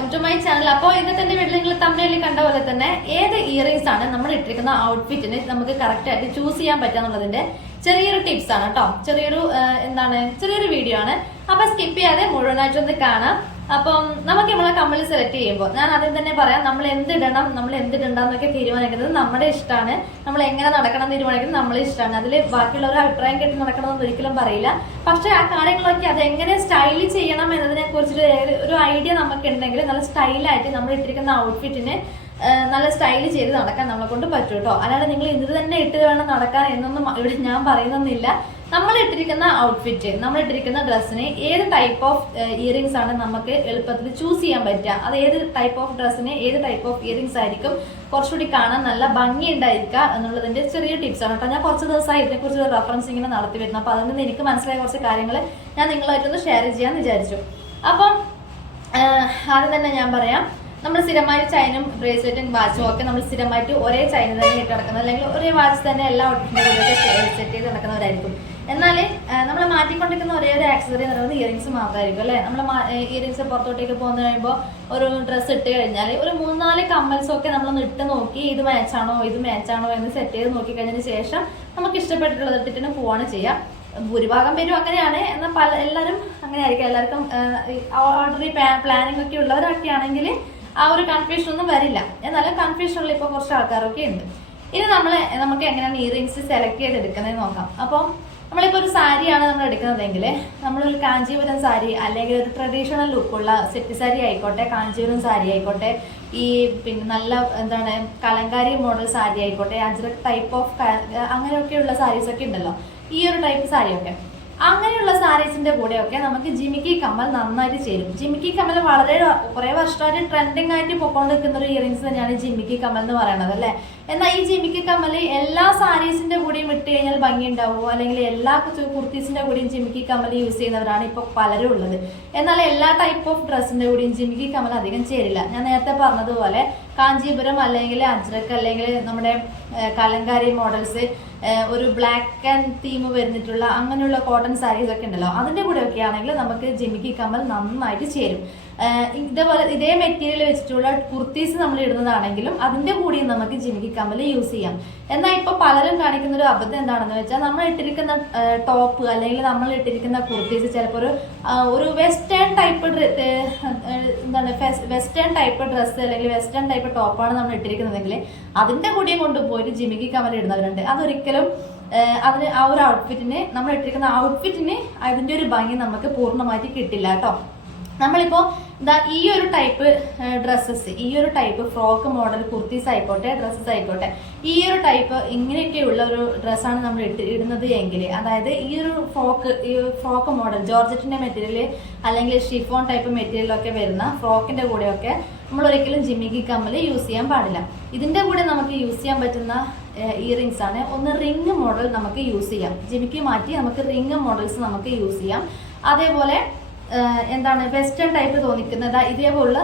Welcome to my channel അപ്പോൾ ഇന്നത്തെ എന്റെ വീട്ടിൽ നിങ്ങൾ തമ്മിൽ കണ്ട പോലെ തന്നെ ഏത് ഇയറിങ്സ് ആണ് നമ്മൾ ഇട്ടിരിക്കുന്ന ഔട്ട്ഫിറ്റിന് നമുക്ക് കറക്റ്റ് ആയിട്ട് ചൂസ് ചെയ്യാൻ പറ്റുക ചെറിയൊരു ടിപ്സ് ആണ് കേട്ടോ. ചെറിയൊരു എന്താണ്? ചെറിയൊരു വീഡിയോ ആണ്. അപ്പൊ സ്കിപ്പ് ചെയ്യാതെ മുഴുവനായിട്ടൊന്ന് കാണാം. അപ്പം നമുക്ക് നമ്മളെ കമ്മൽ സെലക്ട് ചെയ്യുമ്പോൾ ഞാൻ ആദ്യം തന്നെ പറയാം നമ്മൾ എന്തിടണം നമ്മൾ എന്തിടണ്ടെന്നൊക്കെ തീരുമാനിക്കുന്നത് നമ്മുടെ ഇഷ്ടമാണ് നമ്മൾ എങ്ങനെ നടക്കണം എന്ന് തീരുമാനിക്കുന്നത് നമ്മളെ ഇഷ്ടമാണ് അതിൽ ബാക്കിയുള്ളവർ അഭിപ്രായം കേട്ട് നടക്കണമെന്ന് ഒരിക്കലും പറയില്ല. പക്ഷേ ആ കാര്യങ്ങളൊക്കെ അത് എങ്ങനെ സ്റ്റൈൽ ചെയ്യണം എന്നതിനെ കുറിച്ചൊരു ഒരു ഐഡിയ നമുക്ക് ഉണ്ടെങ്കിൽ നല്ല സ്റ്റൈലായിട്ട് നമ്മൾ ഇട്ടിരിക്കുന്ന ഔട്ട്ഫിറ്റിന് നല്ല സ്റ്റൈൽ ചെയ്ത് നടക്കാൻ നമ്മളെ കൊണ്ട് പറ്റും കേട്ടോ അല്ലാതെ നിങ്ങൾ ഇത് തന്നെ ഇട്ട് വേണം നടക്കാൻ എന്നൊന്നും ഇവിടെ ഞാൻ പറയുന്നൊന്നുമില്ല. നമ്മൾ ഇട്ടിരിക്കുന്ന ഔട്ട്ഫിറ്റ് നമ്മൾ ഇട്ടിരിക്കുന്ന ഡ്രസ്സിന് ഏത് ടൈപ്പ് ഓഫ് ഇയറിങ്സ് ആണ് നമുക്ക് എളുപ്പത്തിൽ ചൂസ് ചെയ്യാൻ പറ്റുക. അത് ഏത് ടൈപ്പ് ഓഫ് ഡ്രസ്സിന് ഏത് ടൈപ്പ് ഓഫ് ഇയറിങ്സ് ആയിരിക്കും കുറച്ചുകൂടി കാണാൻ നല്ല ഭംഗി ഉണ്ടായിരിക്കുക എന്നുള്ളതിന്റെ ചെറിയ ടിപ്സ് ആണ് കേട്ടോ ഞാൻ കുറച്ച് ദിവസമായി ഇതിനെക്കുറിച്ച് റെഫറൻസ് ഇങ്ങനെ നടത്തി വരുന്നു. അപ്പോൾ അതുകൊണ്ട് എനിക്ക് മനസ്സിലായ കുറച്ച് കാര്യങ്ങൾ ഞാൻ നിങ്ങളായിട്ടൊന്ന് ഷെയർ ചെയ്യാൻ വിചാരിച്ചു. അപ്പം ആദ്യം തന്നെ ഞാൻ പറയാം. നമ്മൾ സ്ഥിരമായിട്ട് ചൈനും ബ്രേസ്ലെറ്റും വാച്ചും ഒക്കെ നമ്മൾ സ്ഥിരമായിട്ട് ഒരേ ചൈന തന്നെ ഇട്ട് നടക്കുന്നത്. അല്ലെങ്കിൽ ഒരേ വാച്ച് തന്നെ എല്ലാ ഔട്ട്ഫിറ്റുകളിലൊക്കെ സെറ്റ് ചെയ്ത് നടക്കുന്നവരായിരിക്കും. എന്നാൽ നമ്മൾ മാറ്റിക്കൊണ്ടിരിക്കുന്ന ഒരേ ഒരു ആക്സസറി എന്ന് പറയുന്നത് ഇയറിങ്സ് മാത്രമായിരിക്കും അല്ലേ? നമ്മൾ ഇയറിങ്സ് പുറത്തോട്ടേക്ക് പോകുന്ന കഴിയുമ്പോൾ ഒരു ഡ്രസ്സ് ഇട്ട് കഴിഞ്ഞാൽ ഒരു മൂന്നാൽ കമ്മൽസ് ഒക്കെ നമ്മളൊന്ന് ഇട്ട് നോക്കി ഇത് മാച്ചാണോ ഇത് മാച്ചാണോ എന്ന് സെറ്റ് ചെയ്ത് നോക്കി കഴിഞ്ഞതിന് ശേഷം നമുക്ക് ഇഷ്ടപ്പെട്ടിട്ടുള്ളത് ഇട്ടിട്ട് പോവാണ് ചെയ്യാം. ഭൂരിഭാഗം പേരും അങ്ങനെയാണ്. എന്നാൽ പല എല്ലാവരും അങ്ങനെ ആയിരിക്കും എല്ലാവർക്കും ഓർഡറി പ്ലാനിംഗ് ഒക്കെ ഉള്ളവരൊക്കെ ആണെങ്കിൽ ആ ഒരു കൺഫ്യൂഷൻ ഒന്നും വരില്ല. എന്നാലും കൺഫ്യൂഷനിൽ ഇപ്പോൾ കുറച്ച് ആൾക്കാരൊക്കെ ഉണ്ട്. ഇനി നമ്മൾ നമുക്ക് എങ്ങനെയാണ് ഇയറിങ്സ് സെലക്ട് ചെയ്ത് എടുക്കുന്നത് നോക്കാം. അപ്പോൾ നമ്മളിപ്പോൾ ഒരു സാരിയാണ് നമ്മൾ എടുക്കുന്നതെങ്കിൽ നമ്മളൊരു കാഞ്ചീപുരം സാരി അല്ലെങ്കിൽ ഒരു ട്രഡീഷണൽ ലുക്കുള്ള സെറ്റ് സാരി ആയിക്കോട്ടെ കാഞ്ചീപുരം സാരി ആയിക്കോട്ടെ ഈ പിന്നെ നല്ല എന്താണ് കലങ്കാരി മോഡൽ സാരി ആയിക്കോട്ടെ അജ്രക് ടൈപ്പ് ഓഫ് അങ്ങനെയൊക്കെയുള്ള സാരീസ് ഒക്കെ ഉണ്ടല്ലോ. ഈ ഒരു ടൈപ്പ് സാരിയൊക്കെ. അങ്ങനെയുള്ള സാരീസിന്റെ കൂടെയൊക്കെ നമുക്ക് ജിമിക്കി കമ്മൽ നന്നായിട്ട് ചേരും. ജിമിക്കി കമ്മൽ വളരെ കുറെ വർഷമായിട്ട് ട്രെൻഡിങ് ആയിട്ട് പൊക്കോണ്ട് നിൽക്കുന്ന ഒരു ഇയറിങ്സ് തന്നെയാണ് ജിമിക്കി കമ്മൽ എന്ന് പറയുന്നത് അല്ലേ? എന്നാൽ ഈ ജിമിക്ക് കമ്മൽ എല്ലാ സാരീസിന്റെ കൂടെയും ഇട്ട് കഴിഞ്ഞാൽ ഭംഗി ഉണ്ടാവുമോ അല്ലെങ്കിൽ എല്ലാ കുർത്തീസിന്റെ കൂടെയും ജിമിക്ക് കമ്മൽ യൂസ് ചെയ്യുന്നവരാണ് ഇപ്പോൾ പലരും ഉള്ളത്. എന്നാൽ എല്ലാ ടൈപ്പ് ഓഫ് ഡ്രസ്സിന്റെ കൂടെയും ജിമിക്ക് കമ്മൽ അധികം ചേരില്ല. ഞാൻ നേരത്തെ പറഞ്ഞതുപോലെ കാഞ്ചീപുരം അല്ലെങ്കിൽ അജ്രക്ക് അല്ലെങ്കിൽ നമ്മുടെ കലങ്കാരി മോഡൽസ് ഒരു ബ്ലാക്ക് ആൻഡ് തീം വരുന്നിട്ടുള്ള അങ്ങനെയുള്ള കോട്ടൺ സാരീസ് ഒക്കെ ഉണ്ടല്ലോ. അതിന്റെ കൂടെ ഒക്കെ ആണെങ്കിൽ നമുക്ക് ജിമിക്ക് കമ്മൽ നന്നായിട്ട് ചേരും. ഇതേപോലെ ഇതേ മെറ്റീരിയൽ വെച്ചിട്ടുള്ള കുർത്തീസ് നമ്മൾ ഇടുന്നതാണെങ്കിലും അതിന്റെ കൂടിയും നമുക്ക് ജിമിക്കി കമ്മൽ യൂസ് ചെയ്യാം. എന്നാൽ ഇപ്പോൾ പലരും കാണിക്കുന്ന ഒരു അബദ്ധം എന്താണെന്ന് വെച്ചാൽ നമ്മൾ ഇട്ടിരിക്കുന്ന ടോപ്പ് അല്ലെങ്കിൽ നമ്മൾ ഇട്ടിരിക്കുന്ന കുർത്തീസ് ചിലപ്പോൾ ഒരു ഒരു വെസ്റ്റേൺ ടൈപ്പ് എന്താണ് വെസ്റ്റേൺ ടൈപ്പ് ഡ്രസ്സ് അല്ലെങ്കിൽ വെസ്റ്റേൺ ടൈപ്പ് ടോപ്പാണ് നമ്മൾ ഇട്ടിരിക്കുന്നതെങ്കിൽ അതിന്റെ കൂടിയും കൊണ്ടുപോയിട്ട് ജിമിക്കി കമൽ ഇടുന്നവരുണ്ട്. അതൊരിക്കലും അതിന് ആ ഒരു ഔട്ട്ഫിറ്റിന് നമ്മൾ ഇട്ടിരിക്കുന്ന ഔട്ട്ഫിറ്റിന് അതിന്റെ ഒരു ഭംഗി നമുക്ക് പൂർണമായിട്ട് കിട്ടില്ല കേട്ടോ. നമ്മളിപ്പോൾ ഇതാ ഈ ഒരു ടൈപ്പ് ഡ്രസ്സസ് ഈ ഒരു ടൈപ്പ് ഫ്രോക്ക് മോഡൽ കുർത്തീസ് ആയിക്കോട്ടെ ഡ്രസ്സസ് ആയിക്കോട്ടെ ഈ ഒരു ടൈപ്പ് ഇങ്ങനെയൊക്കെയുള്ള ഒരു ഡ്രസ്സാണ് നമ്മൾ ഇട്ട് ഇടുന്നത് എങ്കിൽ അതായത് ഈ ഒരു ഫ്രോക്ക് ഈ ഫ്രോക്ക് മോഡൽ ജോർജറ്റിന്റെ മെറ്റീരിയൽ അല്ലെങ്കിൽ ഷിഫോൺ ടൈപ്പ് മെറ്റീരിയലൊക്കെ വരുന്ന ഫ്രോക്കിന്റെ കൂടെയൊക്കെ നമ്മൾ ഒരിക്കലും ജിമ്മിക്ക് കമ്മൽ യൂസ് ചെയ്യാൻ പാടില്ല. ഇതിന്റെ കൂടെ നമുക്ക് യൂസ് ചെയ്യാൻ പറ്റുന്ന ഇയറിങ്സ് ആണ്. ഒന്ന് റിങ് മോഡൽ നമുക്ക് യൂസ് ചെയ്യാം. ജിമ്മിക്ക് മാറ്റി നമുക്ക് റിങ് മോഡൽസ് നമുക്ക് യൂസ് ചെയ്യാം. അതേപോലെ എന്താണ് വെസ്റ്റേൺ ടൈപ്പ് തോന്നിക്കുന്നത്. ഇതേപോലുള്ള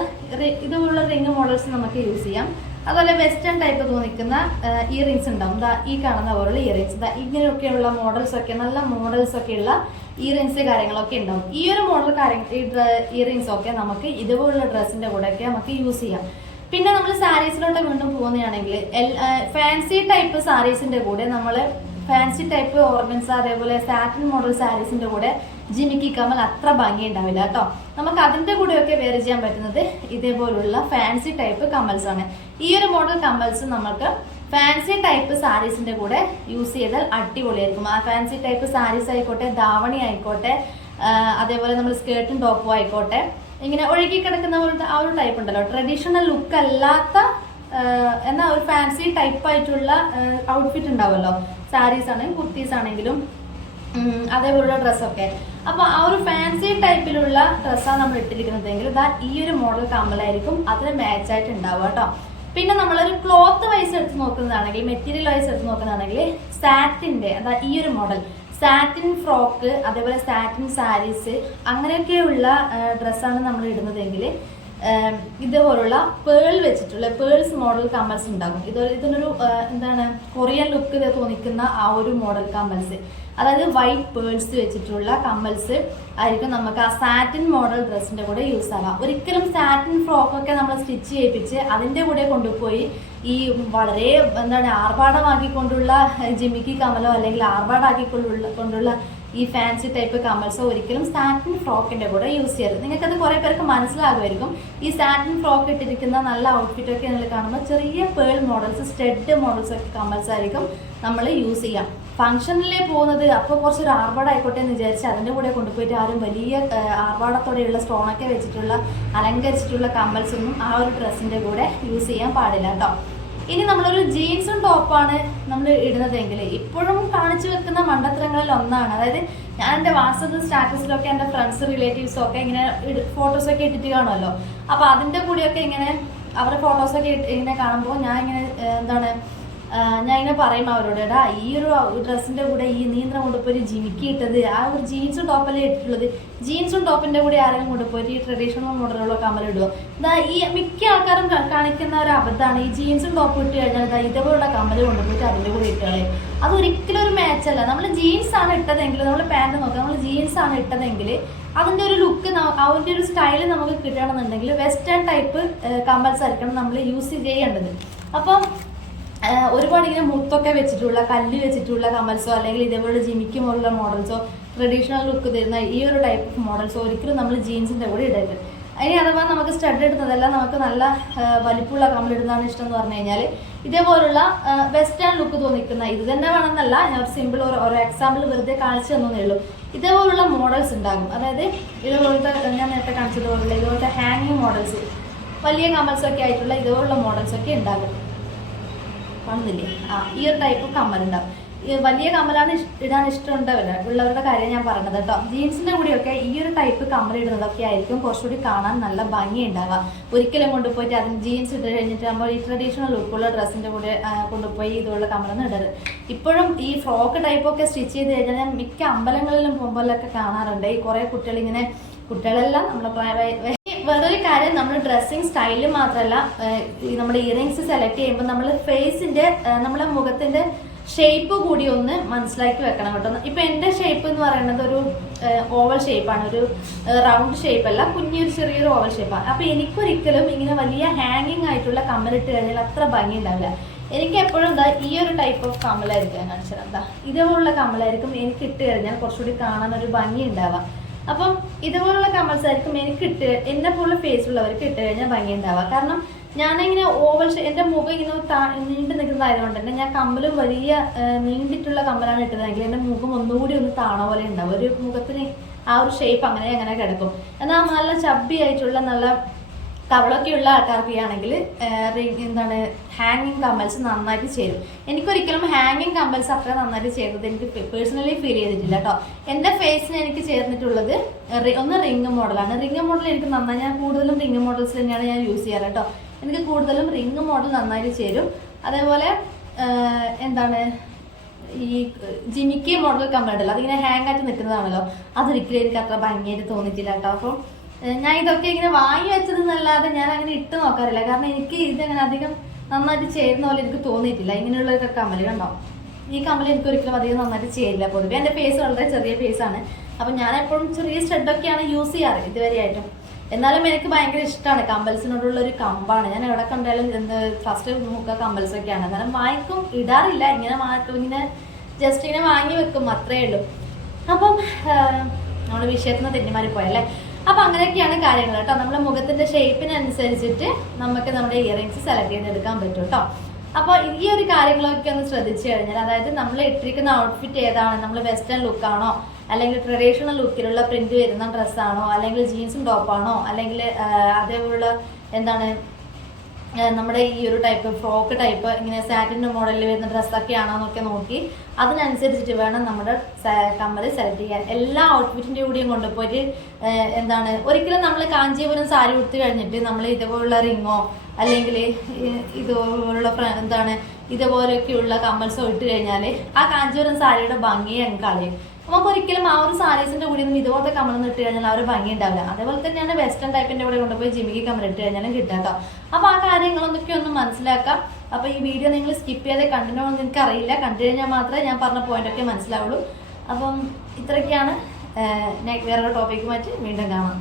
ഇതുപോലുള്ള റിങ് മോഡൽസ് നമുക്ക് യൂസ് ചെയ്യാം. അതുപോലെ വെസ്റ്റേൺ ടൈപ്പ് തോന്നിക്കുന്ന ഇയറിങ്സ് ഉണ്ടാവും. ദാ ഈ കാണുന്ന പോലുള്ള ഇയറിങ്സ് ദാ ഇങ്ങനെയൊക്കെയുള്ള മോഡൽസ് ഒക്കെ നല്ല മോഡൽസ് ഒക്കെ ഉള്ള ഇയറിങ്സ് കാര്യങ്ങളൊക്കെ ഉണ്ടാവും. ഈ ഒരു മോഡൽ കാര്യങ്ങൾ ഇയറിങ്സ് ഒക്കെ നമുക്ക് ഇതുപോലുള്ള ഡ്രസ്സിന്റെ കൂടെയൊക്കെ നമുക്ക് യൂസ് ചെയ്യാം. പിന്നെ നമ്മൾ സാരീസിലോട്ട് വീണ്ടും പോകുന്നതാണെങ്കിൽ ഫാൻസി ടൈപ്പ് സാരീസിന്റെ കൂടെ നമ്മൾ ഫാൻസി ടൈപ്പ് ഓർഗൻസ് അതേപോലെ സാറ്റിൻ മോഡൽ സാരീസിന്റെ കൂടെ ജിമിക്കി കമൽ അത്ര ഭംഗി ഉണ്ടാവില്ല കേട്ടോ. നമുക്ക് അതിന്റെ കൂടെയൊക്കെ വേറെ ചെയ്യാൻ പറ്റുന്നത് ഇതേപോലുള്ള ഫാൻസി ടൈപ്പ് കമ്മൽസ് ആണ്. ഈ ഒരു മോഡൽ കമ്മൽസ് നമുക്ക് ഫാൻസി ടൈപ്പ് സാരീസിന്റെ കൂടെ യൂസ് ചെയ്താൽ അടിപൊളിയായിരിക്കും. ആ ഫാൻസി ടൈപ്പ് സാരീസ് ആയിക്കോട്ടെ ധാവണി ആയിക്കോട്ടെ അതേപോലെ നമ്മൾ സ്കേർട്ടും ടോപ്പും ആയിക്കോട്ടെ. ഇങ്ങനെ ഒഴുകി കിടക്കുന്ന പോലത്തെ ആ ഒരു ടൈപ്പ് ഉണ്ടല്ലോ. ട്രഡീഷണൽ ലുക്ക് അല്ലാത്ത ആഹ് എന്നാ ഒരു ഫാൻസി ടൈപ്പ് ആയിട്ടുള്ള ഔട്ട്ഫിറ്റ് ഉണ്ടാവുമല്ലോ. സാരീസ് ആണെങ്കിലും കുർത്തീസ് ആണെങ്കിലും അതേപോലുള്ള ഡ്രസ്സൊക്കെ അപ്പൊ ആ ഒരു ഫാൻസി ടൈപ്പിലുള്ള ഡ്രസ്സാണ് നമ്മൾ ഇട്ടിരിക്കുന്നതെങ്കിൽ ഇതാ ഈ ഒരു മോഡൽ കമ്മലായിരിക്കും അതിന് മാച്ച് ആയിട്ട് ഉണ്ടാവുക കേട്ടോ പിന്നെ നമ്മളൊരു ക്ലോത്ത് വൈസ് എടുത്ത് നോക്കുന്നതാണെങ്കിൽ മെറ്റീരിയൽ വൈസ് എടുത്ത് നോക്കുന്നതാണെങ്കിൽ സാറ്റിന്റെ അതാ ഈ ഒരു മോഡൽ സാറ്റിൻ ഫ്രോക്ക് അതേപോലെ സാറ്റിൻ സാരീസ് അങ്ങനെയൊക്കെയുള്ള ഡ്രസ്സാണ് നമ്മൾ ഇടുന്നതെങ്കിൽ ഇതുപോലുള്ള പേൾ വെച്ചിട്ടുള്ള പേൾസ് മോഡൽ കമ്മൽസ് ഉണ്ടാകും. ഇത് ഇതിനൊരു എന്താണ് കൊറിയൻ ലുക്ക് തോന്നിക്കുന്ന ആ ഒരു മോഡൽ കമ്മൽസ് അതായത് വൈറ്റ് പേൾസ് വെച്ചിട്ടുള്ള കമ്മൽസ് ആയിരിക്കും നമുക്ക് ആ സാറ്റിൻ മോഡൽ ഡ്രസ്സിന്റെ കൂടെ യൂസ് ആവാം. ഒരിക്കലും സാറ്റിൻ ഫ്രോക്കൊക്കെ നമ്മൾ സ്റ്റിച്ച് ചെയ്യിപ്പിച്ച് അതിന്റെ കൂടെ കൊണ്ടുപോയി ഈ വളരെ എന്താണ് ആർഭാടമാക്കിക്കൊണ്ടുള്ള ജിമിക്കി കമലോ അല്ലെങ്കിൽ ആർഭാടാക്കിക്കൊണ്ടുള്ള കൊണ്ടുള്ള ഈ ഫാൻസി ടൈപ്പ് കമ്മൽസ് ഒരിക്കലും സാറ്റിൻ ഫ്രോക്കിന്റെ കൂടെ യൂസ് ചെയ്യരുത്. നിങ്ങൾക്കത് കുറെ പേർക്ക് മനസ്സിലാകുമായിരിക്കും. ഈ സാറ്റിൻ ഫ്രോക്ക് ഇട്ടിരിക്കുന്ന നല്ല ഔട്ട്ഫിറ്റ് ഒക്കെ നിങ്ങൾ കാണുമ്പോൾ ചെറിയ പേൾ മോഡൽസ് സ്റ്റെഡ് മോഡൽസ് ഒക്കെ കമ്മൽസ് ആയിരിക്കും നമ്മൾ യൂസ് ചെയ്യാം. ഫംഗ്ഷനിലേ പോകുന്നത് അപ്പോൾ കുറച്ചൊരു ആർഭാടം ആയിക്കോട്ടെ എന്ന് വിചാരിച്ച് അതിന്റെ കൂടെ കൊണ്ടുപോയിട്ട് ആരും വലിയ ആർഭാടത്തോടെയുള്ള സ്റ്റോണൊക്കെ വെച്ചിട്ടുള്ള അലങ്കരിച്ചിട്ടുള്ള കമ്മൽസ് ഒന്നും ആ ഒരു ഡ്രസ്സിന്റെ കൂടെ യൂസ് ചെയ്യാൻ പാടില്ല കേട്ടോ. ഇനി നമ്മളൊരു ജീൻസും ടോപ്പാണ് നമ്മൾ ഇടുന്നതെങ്കിൽ ഇപ്പോഴും കാണിച്ചു വെക്കുന്ന മണ്ടത്തരങ്ങളിൽ ഒന്നാണ്. അതായത് ഞാൻ എന്റെ വാട്സപ്പ് സ്റ്റാറ്റസിലൊക്കെ എന്റെ ഫ്രണ്ട്സ് റിലേറ്റീവ്സും ഒക്കെ ഇങ്ങനെ ഫോട്ടോസൊക്കെ ഇട്ടിട്ട് കാണുമല്ലോ അപ്പോൾ അതിന്റെ കൂടെയൊക്കെ ഇങ്ങനെ അവരുടെ ഫോട്ടോസൊക്കെ ഇങ്ങനെ കാണുമ്പോൾ ഞാൻ ഇങ്ങനെ എന്താണ് ഞാൻ ഇങ്ങനെ പറയും അവരോട് എടാ ഈ ഒരു ഡ്രസ്സിന്റെ കൂടെ ഈ നീന്തം കൊണ്ടുപോയി ഒരു ജിമിക്ക് ഇട്ടത് ആ ഒരു ജീൻസും ടോപ്പല്ലേ ഇട്ടിട്ടുള്ളത്. ജീൻസും ടോപ്പിന്റെ കൂടെ ആരെങ്കിലും കൊണ്ടുപോയി ഈ ട്രഡീഷണൽ മോഡലുള്ള കമ്മൽ ഇടുവോ? ഇതാ ഈ മിക്ക ആൾക്കാരും കാണിക്കുന്ന ഒരു അബദ്ധമാണ്. ഈ ജീൻസും ടോപ്പും ഇട്ട് കഴിഞ്ഞാൽ ഇതാ ഇതേപോലുള്ള കമ്മൽ കൊണ്ടുപോയിട്ട് അതിന്റെ കൂടെ അത് ഒരിക്കലും ഒരു മാച്ചല്ല നമ്മൾ ജീൻസ് ആണ് ഇട്ടതെങ്കിൽ നമ്മൾ പാന്റ് നോക്കുക നമ്മൾ ജീൻസ് ആണ് ഇട്ടതെങ്കിൽ അതിന്റെ ഒരു ലുക്ക് അതിന്റെ ഒരു സ്റ്റൈൽ നമുക്ക് കിട്ടണമെന്നുണ്ടെങ്കിൽ വെസ്റ്റേൺ ടൈപ്പ് കമ്മൽസ് ആയിരിക്കണം നമ്മൾ യൂസ് ചെയ്യേണ്ടത്. അപ്പം ഒരുപാട് ഇങ്ങനെ മുത്തൊക്കെ വെച്ചിട്ടുള്ള കല്ല് വെച്ചിട്ടുള്ള കമൽസോ അല്ലെങ്കിൽ ഇതേപോലെ ജിമിക്ക് പോലുള്ള മോഡൽസോ ട്രഡീഷണൽ ലുക്ക് തരുന്ന ഈ ഒരു ടൈപ്പ് ഓഫ് മോഡൽസോ ഒരിക്കലും നമ്മൾ ജീൻസിന്റെ കൂടെ ഇടരുത്. ഇനി അഥവാ നമുക്ക് സ്റ്റഡ് ഇടുന്നതല്ല നമുക്ക് നല്ല വലിപ്പമുള്ള കമ്മൽ ഇടുന്നതാണ് ഇഷ്ടം എന്ന് പറഞ്ഞു കഴിഞ്ഞാൽ ഇതേപോലുള്ള വെസ്റ്റേൺ ലുക്ക് തോന്നിക്കുന്ന ഇത് തന്നെ വേണമെന്നല്ല ഞാൻ ഒരു സിമ്പിൾ ഒരു എക്സാമ്പിൾ വെറുതെ കാണിച്ചു തന്നേ ഉള്ളൂ. ഇതേപോലുള്ള മോഡൽസ് ഉണ്ടാകും. അതായത് ഇതുപോലത്തെ ഞാൻ നേരത്തെ കാണിച്ചതുപോലുള്ള ഇതുപോലത്തെ ഹാങ്ങിങ് മോഡൽസ് വലിയ കമൽസ് ഒക്കെ ആയിട്ടുള്ള ഇതുപോലുള്ള മോഡൽസ് ഒക്കെ ഉണ്ടാകും. കാണുന്നില്ലേ ആ ഈ ഒരു ടൈപ്പ് കമ്മൽ ഉണ്ടാവും. വലിയ കമ്മലാണ് ഇടാൻ ഇടാൻ ഉണ്ടാവില്ല ഉള്ളവരുടെ കാര്യം ഞാൻ പറഞ്ഞത് കേട്ടോ. ജീൻസിന്റെ കൂടെയൊക്കെ ഈ ഒരു ടൈപ്പ് കമ്മൽ ഇടുന്നതൊക്കെ ആയിരിക്കും കുറച്ചുകൂടി കാണാൻ നല്ല ഭംഗി ഉണ്ടാവുക ഒരിക്കലും കൊണ്ടുപോയിട്ട് അതിന് ജീൻസ് ഇട്ട് കഴിഞ്ഞിട്ട് നമ്മൾ ഈ ട്രഡീഷണൽ ലുക്കുള്ള ഡ്രസ്സിന്റെ കൂടെ കൊണ്ടുപോയി ഇതുള്ള കമ്മലൊന്നും ഇടരുത്. ഇപ്പോഴും ഈ ഫ്രോക്ക് ടൈപ്പൊക്കെ സ്റ്റിച്ച് ചെയ്ത് കഴിഞ്ഞാൽ ഞാൻ മിക്ക അമ്പലങ്ങളിലും പോകുമ്പോഴൊക്കെ കാണാറുണ്ട്. ഈ കുറേ കുട്ടികൾ ഇങ്ങനെ കുട്ടികളെല്ലാം നമ്മളെ പ്രായ വേറൊരു കാര്യം നമ്മൾ ഡ്രസ്സിങ് സ്റ്റൈൽ മാത്രമല്ല നമ്മുടെ ഇയറിങ്സ് സെലക്ട് ചെയ്യുമ്പോൾ നമ്മൾ ഫേസിന്റെ നമ്മുടെ മുഖത്തിന്റെ ഷേപ്പ് കൂടി ഒന്ന് മനസ്സിലാക്കി വെക്കണം കേട്ടോ. ഇപ്പൊ എന്റെ ഷേപ്പ് എന്ന് പറയുന്നത് ഒരു ഓവൽ ഷേപ്പാണ് ഒരു റൗണ്ട് ഷേപ്പ് അല്ല കുഞ്ഞൊരു ചെറിയൊരു ഓവൽ ഷേപ്പാണ് അപ്പൊ എനിക്കൊരിക്കലും ഇങ്ങനെ വലിയ ഹാങ്ങിങ് ആയിട്ടുള്ള കമ്മലിട്ട് കഴിഞ്ഞാൽ അത്ര ഭംഗി ഉണ്ടാവില്ല. എനിക്ക് എപ്പോഴും എന്താ ഈ ഒരു ടൈപ്പ് ഓഫ് കമ്മലായിരിക്കും ഞാൻ കാണിച്ചത്. എന്താ ഇതേപോലുള്ള കമ്മലായിരിക്കും എനിക്ക് ഇട്ട് കഴിഞ്ഞാൽ കുറച്ചുകൂടി കാണാൻ ഒരു ഭംഗി ഉണ്ടാവുക അപ്പം ഇതുപോലുള്ള കമൽസ് ആയിരിക്കും എനിക്ക് കിട്ടുക എന്നെ പോലുള്ള ഫേസ് ഉള്ളവർക്ക് ഇട്ട് കഴിഞ്ഞാൽ ഭംഗി ഉണ്ടാവുക കാരണം ഞാനിങ്ങനെ ഓവൽ എന്റെ മുഖം ഇങ്ങനെ താ- നീണ്ടു നിൽക്കുന്നതായതുകൊണ്ട് തന്നെ ഞാൻ കമ്മലും വലിയ നീണ്ടിട്ടുള്ള കമ്മലാണ് ഇട്ടതെങ്കിൽ എന്റെ മുഖം ഒന്നുകൂടി ഒന്ന് താണ പോലെ ഉണ്ടാവും. ഒരു മുഖത്തിന് ആ ഒരു ഷേപ്പ് അങ്ങനെ അങ്ങനെ കിടക്കും. എന്നാൽ നല്ല ചബ്ബി ആയിട്ടുള്ള നല്ല കവളൊക്കെയുള്ള ആൾക്കാർക്ക് ആണെങ്കിൽ എന്താണ് ഹാങ്ങിങ് കമ്മൽസ് നന്നായിട്ട് ചേരും എനിക്കൊരിക്കലും ഹാങ്ങിങ് കമ്മൽസ് അത്ര നന്നായിട്ട് ചേരുന്നത് എനിക്ക് പേഴ്സണലി ഫീൽ ചെയ്തിട്ടില്ല കേട്ടോ എന്റെ ഫേസിന് എനിക്ക് ചേർന്നിട്ടുള്ളത് ഒന്ന് റിങ് മോഡലാണ് റിങ് മോഡൽ എനിക്ക് നന്നായി ഞാൻ കൂടുതലും റിങ് മോഡൽസ് തന്നെയാണ് ഞാൻ യൂസ് ചെയ്യാറ് കേട്ടോ എനിക്ക് കൂടുതലും റിങ് മോഡൽ നന്നായിട്ട് ചേരും. അതേപോലെ എന്താണ് ഈ ജിമിക്കി മോഡൽ കമ്മലുണ്ടല്ലോ അതിങ്ങനെ ഹാങ് ആയിട്ട് നിൽക്കുന്നതാണല്ലോ. അതൊരിക്കലും എനിക്ക് അത്ര ഭംഗിയായിട്ട് തോന്നിയിട്ടില്ല കേട്ടോ അപ്പം ഞാൻ ഇതൊക്കെ ഇങ്ങനെ വാങ്ങി വെച്ചതെന്നല്ലാതെ ഞാൻ അങ്ങനെ ഇട്ട് നോക്കാറില്ല. കാരണം എനിക്ക് ഇതങ്ങനെ അധികം നന്നായിട്ട് ചേരുന്ന പോലെ എനിക്ക് തോന്നിയിട്ടില്ല. ഇങ്ങനെയുള്ളതൊക്കെ കമ്മൽ കണ്ടോ? ഈ കമ്മൽ എനിക്ക് ഒരിക്കലും അധികം നന്നായിട്ട് ചേരില്ല പൊതുവെ. എന്റെ ഫേസ് വളരെ ചെറിയ ഫേസാണ് അപ്പം ഞാൻ എപ്പോഴും ചെറിയ സ്റ്റെഡൊക്കെയാണ് യൂസ് ചെയ്യാറ് ഇതുവരെയായിട്ടും. എന്നാലും എനിക്ക് ഭയങ്കര ഇഷ്ടമാണ് കമ്പൽസിനോടുള്ള ഒരു കമ്പാണ്. ഞാൻ എവിടെ കണ്ടാലും എന്ത് ഫസ്റ്റ് നോക്കുക കമ്പൽസ് ഒക്കെയാണ്. എന്നാലും വാങ്ങിക്കും. ഇടാറില്ല. ഇങ്ങനെ മാറ്റും ഇങ്ങനെ ജസ്റ്റ് ഇങ്ങനെ വാങ്ങി വെക്കും. അത്രയേ ഉള്ളൂ. അപ്പം നമ്മുടെ വിഷയത്തിൽ നിന്ന് തെന്നിമാരി പോയല്ലേ അപ്പം അങ്ങനെയൊക്കെയാണ് കാര്യങ്ങൾ കേട്ടോ. നമ്മുടെ മുഖത്തിന്റെ ഷേപ്പിനനുസരിച്ചിട്ട് നമുക്ക് നമ്മുടെ ഇയറിങ്സ് സെലക്ട് ചെയ്തെടുക്കാൻ പറ്റും കേട്ടോ. അപ്പോൾ ഈ ഒരു കാര്യങ്ങളൊക്കെ ഒന്ന് ശ്രദ്ധിച്ചു കഴിഞ്ഞാൽ അതായത് നമ്മൾ ഇട്ടിരിക്കുന്ന ഔട്ട്ഫിറ്റ് ഏതാണ്? നമ്മൾ വെസ്റ്റേൺ ലുക്കാണോ അല്ലെങ്കിൽ ട്രഡീഷണൽ ലുക്കിലുള്ള പ്രിന്റ് വരുന്ന ഡ്രസ്സാണോ അല്ലെങ്കിൽ ജീൻസും ടോപ്പാണോ അല്ലെങ്കിൽ അതേപോലുള്ള എന്താണ് നമ്മുടെ ഈ ഒരു ടൈപ്പ് ഫ്രോക്ക് ടൈപ്പ് ഇങ്ങനെ സാറ്റിന്റെ മോഡലിൽ വരുന്ന ഡ്രസ്സൊക്കെ ആണോ എന്നൊക്കെ നോക്കി അതിനനുസരിച്ചിട്ട് വേണം നമ്മുടെ കമ്മൽ സെലക്ട് ചെയ്യാൻ. എല്ലാ ഔട്ട്ഫിറ്റിന്റെ കൂടെയും കൊണ്ടുപോയിട്ട് എന്താണ് ഒരിക്കലും നമ്മൾ കാഞ്ചീപുരം സാരി ഉടുത്ത് കഴിഞ്ഞിട്ട് നമ്മൾ ഇതുപോലുള്ള റിങ്ങോ അല്ലെങ്കിൽ ഇതുപോലുള്ള എന്താണ് ഇതുപോലെയൊക്കെയുള്ള കമ്മൽസോ ഇട്ട് കഴിഞ്ഞാൽ ആ കാഞ്ചീപുരം സാരിയുടെ ഭംഗിയെ അങ്ങ് കളയും. നമുക്ക് ഒരിക്കലും ആ ഒരു സാരീസിന്റെ കൂടി ഒന്നും ഇതുപോലത്തെ കമ്മലൊന്നും ഇട്ട് കഴിഞ്ഞാൽ ആ ഒരു ഭംഗി ഉണ്ടാവില്ല. അതേപോലെ തന്നെയാണ് വെസ്റ്റേൺ ടൈപ്പിന്റെ കൂടെ കൊണ്ടുപോയി ജിമിക്ക് കമ്മൽ ഇട്ട് കഴിഞ്ഞാലും കിട്ടാട്ടോ കേട്ടോ അപ്പൊ ആ കാര്യങ്ങളൊന്നൊക്കെ ഒന്ന് മനസ്സിലാക്കാം. അപ്പൊ ഈ വീഡിയോ നിങ്ങൾ സ്കിപ്പ് ചെയ്യാതെ കണ്ടിന്യൂ എന്ന് എനിക്ക് അറിയില്ല കണ്ടു കഴിഞ്ഞാൽ മാത്രമേ ഞാൻ പറഞ്ഞ പോയിന്റ് ഒക്കെ മനസ്സിലാവുള്ളൂ. അപ്പം ഇത്രയൊക്കെയാണ്. വേറൊരു ടോപ്പിക്കുമായിട്ട് വീണ്ടും കാണാം.